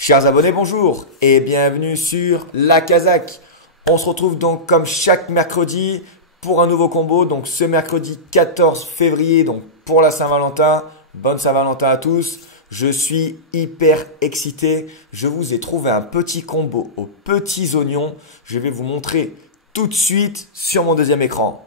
Chers abonnés, bonjour et bienvenue sur La Kazakh. On se retrouve donc comme chaque mercredi pour un nouveau combo. Donc ce mercredi 14 février, donc pour la Saint-Valentin. Bonne Saint-Valentin à tous. Je suis hyper excité. Je vous ai trouvé un petit combo aux petits oignons. Je vais vous montrer tout de suite sur mon deuxième écran.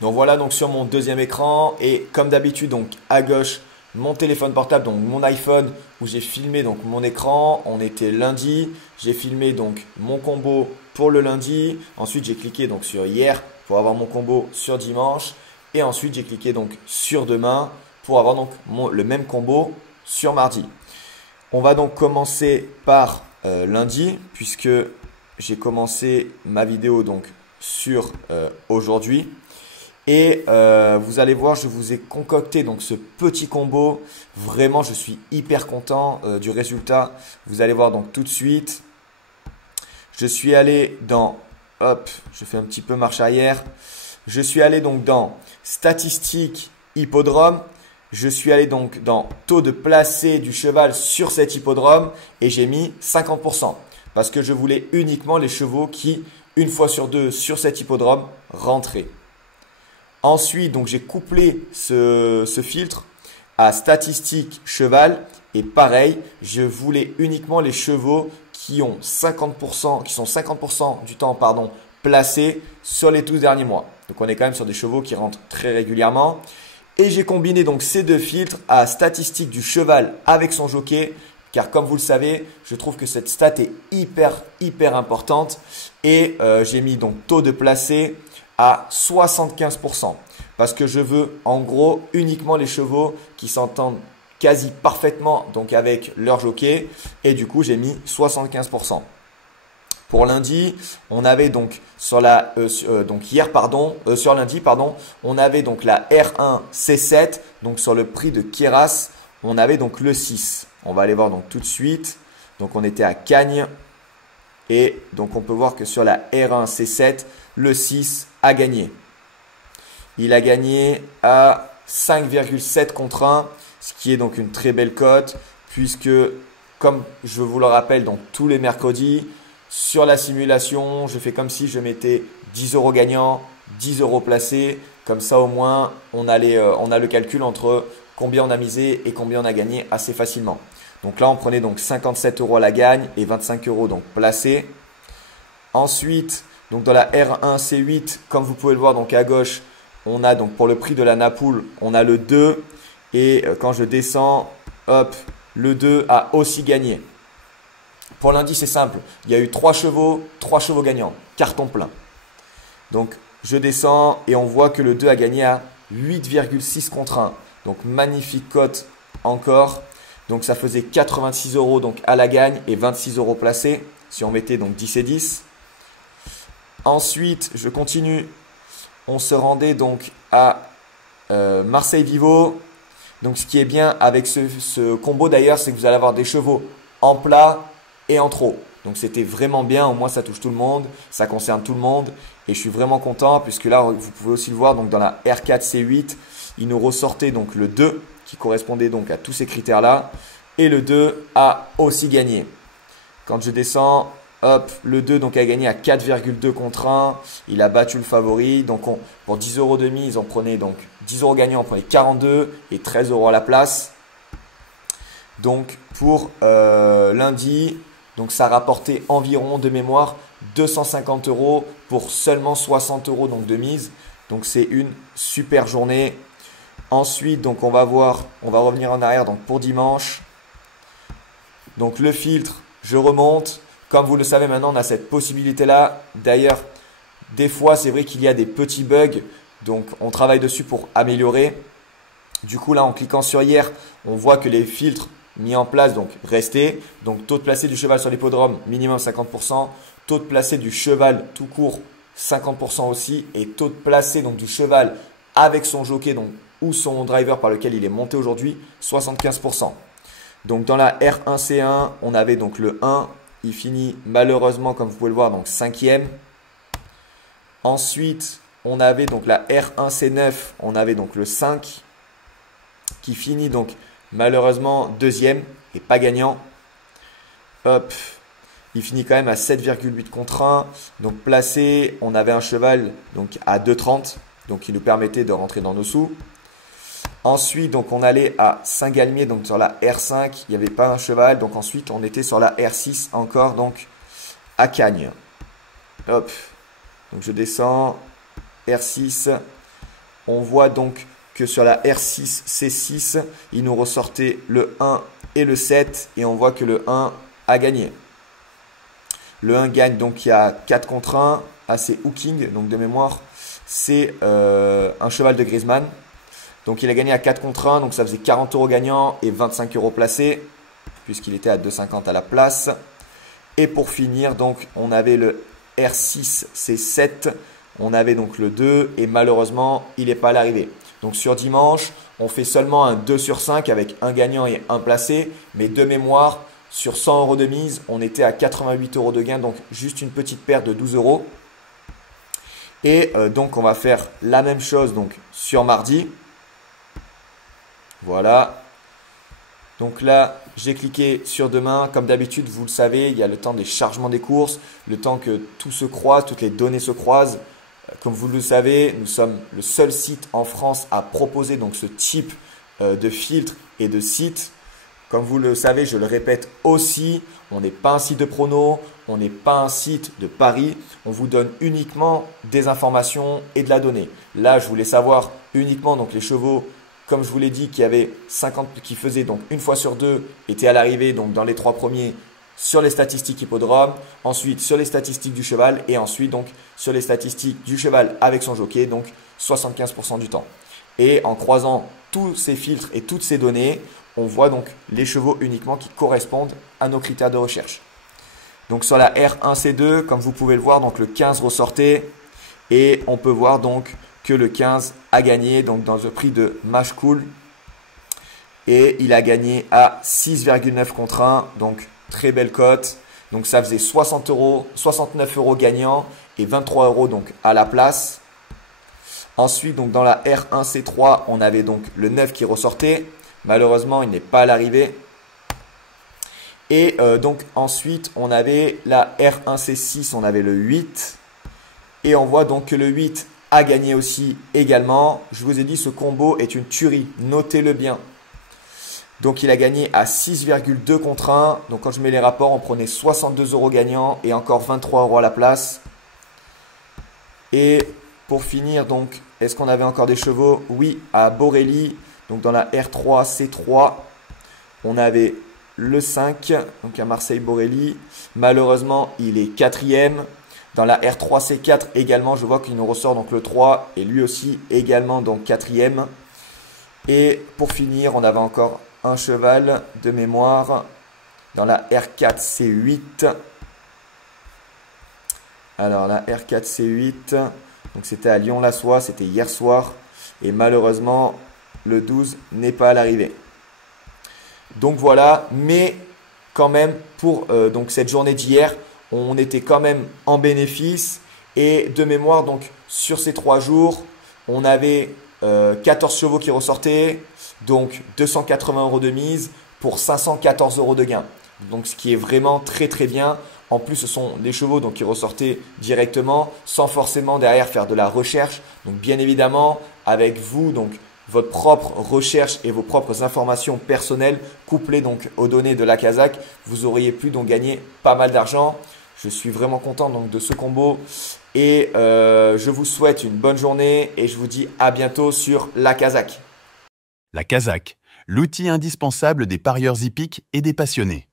Donc voilà donc sur mon deuxième écran et comme d'habitude donc à gauche mon téléphone portable, donc mon iPhone où j'ai filmé donc mon écran. On était lundi, j'ai filmé donc mon combo pour le lundi. Ensuite j'ai cliqué donc sur hier pour avoir mon combo sur dimanche. Et ensuite j'ai cliqué donc sur demain pour avoir donc le même combo sur mardi. On va donc commencer par lundi puisque j'ai commencé ma vidéo donc sur aujourd'hui. Et vous allez voir, je vous ai concocté donc ce petit combo. Vraiment, je suis hyper content du résultat. Vous allez voir donc tout de suite. Je suis allé dans, hop, je fais un petit peu marche arrière. Je suis allé donc dans statistiques hippodrome. Je suis allé donc dans taux de placé du cheval sur cet hippodrome et j'ai mis 50% parce que je voulais uniquement les chevaux qui, une fois sur deux sur cet hippodrome, rentraient. Ensuite, donc j'ai couplé ce filtre à statistique cheval et pareil, je voulais uniquement les chevaux qui ont 50%, qui sont 50% du temps placés sur les 12 derniers mois. Donc on est quand même sur des chevaux qui rentrent très régulièrement. Et j'ai combiné donc ces deux filtres à statistique du cheval avec son jockey. Car comme vous le savez, je trouve que cette stat est hyper importante. Et j'ai mis donc taux de placé à 75% parce que je veux en gros uniquement les chevaux qui s'entendent quasi parfaitement donc avec leur jockey et du coup j'ai mis 75%. Pour lundi, on avait donc sur la sur lundi on avait donc la R1 C7 donc sur le prix de Keras, on avait donc le 6. On va aller voir donc tout de suite. Donc on était à Cagnes et donc on peut voir que sur la R1 C7, le 6 a gagné. Il a gagné à 5,7 contre 1, ce qui est donc une très belle cote puisque comme je vous le rappelle donc tous les mercredis sur la simulation, je fais comme si je mettais 10 € gagnants, 10 € placés. Comme ça au moins on a le calcul entre combien on a misé et combien on a gagné assez facilement. Donc là on prenait donc 57 € à la gagne et 25 € donc placés. Ensuite, donc dans la R1 C8, comme vous pouvez le voir donc à gauche, on a donc pour le prix de la Napoule, on a le 2 et quand je descends, hop, le 2 a aussi gagné. Pour lundi, c'est simple, il y a eu 3 chevaux gagnants, carton plein. Donc je descends et on voit que le 2 a gagné à 8,6 contre 1. Donc magnifique cote encore. Donc ça faisait 86 € donc à la gagne et 26 € placés si on mettait donc 10 et 10. Ensuite, je continue. On se rendait donc à Marseille Vivo. Donc ce qui est bien avec ce combo d'ailleurs, c'est que vous allez avoir des chevaux en plat et en trot. Donc c'était vraiment bien, au moins ça touche tout le monde, ça concerne tout le monde. Et je suis vraiment content puisque là, vous pouvez aussi le voir, donc dans la R4 C8, il nous ressortait donc le 2 qui correspondait donc à tous ces critères-là. Et le 2 a aussi gagné. Quand je descends, hop, le 2 donc a gagné à 4,2 contre 1. Il a battu le favori. Donc pour 10 € de mise, on prenait donc 10 € gagnants, on prenait 42 et 13 € à la place. Donc pour lundi, donc ça rapportait environ de mémoire 250 € pour seulement 60 € donc de mise. Donc c'est une super journée. Ensuite, donc on va revenir en arrière donc pour dimanche. Donc le filtre, je remonte. Comme vous le savez maintenant, on a cette possibilité-là. D'ailleurs, des fois, c'est vrai qu'il y a des petits bugs. Donc on travaille dessus pour améliorer. Du coup, là, en cliquant sur hier, on voit que les filtres mis en place, donc restés. Donc taux de placé du cheval sur l'hippodrome, minimum 50%. Taux de placé du cheval tout court, 50% aussi. Et taux de placé donc, du cheval avec son jockey donc, ou son driver par lequel il est monté aujourd'hui, 75%. Donc dans la R1C1, on avait donc le 1. Il finit malheureusement, comme vous pouvez le voir, donc 5e. Ensuite, on avait donc la R1C9. On avait donc le 5 qui finit donc malheureusement 2e et pas gagnant. Hop, il finit quand même à 7,8 contre 1. Donc placé, on avait un cheval donc à 2,30, donc qui nous permettait de rentrer dans nos sous. Ensuite, donc on allait à Saint-Galmier, donc sur la R5, il n'y avait pas un cheval. Donc ensuite, on était sur la R6 encore, donc à Cagnes. Hop, donc je descends, R6. On voit donc que sur la R6, C6, il nous ressortait le 1 et le 7. Et on voit que le 1 a gagné. Le 1 gagne, donc il y a 4 contre 1, assez hooking, donc de mémoire, c'est un cheval de Griezmann. Donc il a gagné à 4 contre 1, donc ça faisait 40 euros gagnant et 25 euros placés, puisqu'il était à 2,50 à la place. Et pour finir, donc on avait le R6, C7, on avait donc le 2 et malheureusement, il n'est pas à l'arrivée. Donc sur dimanche, on fait seulement un 2 sur 5 avec un gagnant et un placé, mais de mémoire, sur 100 euros de mise, on était à 88 euros de gain, donc juste une petite perte de 12 euros. Et donc, on va faire la même chose donc, sur mardi. Voilà. Donc là, j'ai cliqué sur demain. Comme d'habitude, vous le savez, il y a le temps des chargements des courses, le temps que tout se croise, toutes les données se croisent. Comme vous le savez, nous sommes le seul site en France à proposer donc, ce type de filtre et de site. Comme vous le savez, je le répète aussi, on n'est pas un site de prono, on n'est pas un site de paris. On vous donne uniquement des informations et de la donnée. Là, je voulais savoir uniquement donc les chevaux, comme je vous l'ai dit, qui faisaient donc une fois sur deux, étaient à l'arrivée donc dans les 3 premiers sur les statistiques hippodrome, ensuite sur les statistiques du cheval et ensuite donc sur les statistiques du cheval avec son jockey, donc 75% du temps. Et en croisant tous ces filtres et toutes ces données, on voit donc les chevaux uniquement qui correspondent à nos critères de recherche. Donc sur la R1C2, comme vous pouvez le voir, donc le 15 ressortait et on peut voir donc que le 15 a gagné donc dans le prix de Match Cool et il a gagné à 6,9 contre 1, donc très belle cote. Donc ça faisait 69 euros gagnant et 23 euros donc à la place. Ensuite, donc dans la R1C3, on avait donc le 9 qui ressortait. Malheureusement, il n'est pas à l'arrivée. Et donc ensuite, on avait la R1C6, on avait le 8. Et on voit donc que le 8 a gagné aussi également. Je vous ai dit, ce combo est une tuerie. Notez-le bien. Donc il a gagné à 6,2 contre 1. Donc quand je mets les rapports, on prenait 62 euros gagnants et encore 23 euros à la place. Et pour finir, donc, est-ce qu'on avait encore des chevaux? Oui, à Borelli. Donc dans la R3, C3, on avait le 5, donc à Marseille-Borelli. Malheureusement, il est 4e. Dans la R3, C4 également, je vois qu'il nous ressort donc le 3 et lui aussi également donc 4e. Et pour finir, on avait encore un cheval de mémoire dans la R4, C8. Alors la R4, C8, donc c'était à Lyon-la-Soie, c'était hier soir. Et malheureusement, le 12 n'est pas à l'arrivée. Donc voilà, mais quand même pour donc cette journée d'hier, on était quand même en bénéfice. Et de mémoire, donc sur ces 3 jours, on avait 14 chevaux qui ressortaient, donc 280 euros de mise pour 514 euros de gain. Donc ce qui est vraiment très très bien. En plus, ce sont des chevaux donc, qui ressortaient directement sans forcément derrière faire de la recherche. Donc bien évidemment, avec vous, donc votre propre recherche et vos propres informations personnelles couplées donc aux données de la Kazakh, vous auriez pu donc gagner pas mal d'argent. Je suis vraiment content donc de ce combo et je vous souhaite une bonne journée et je vous dis à bientôt sur la Kazakh. La Kazakh, l'outil indispensable des parieurs hippiques et des passionnés.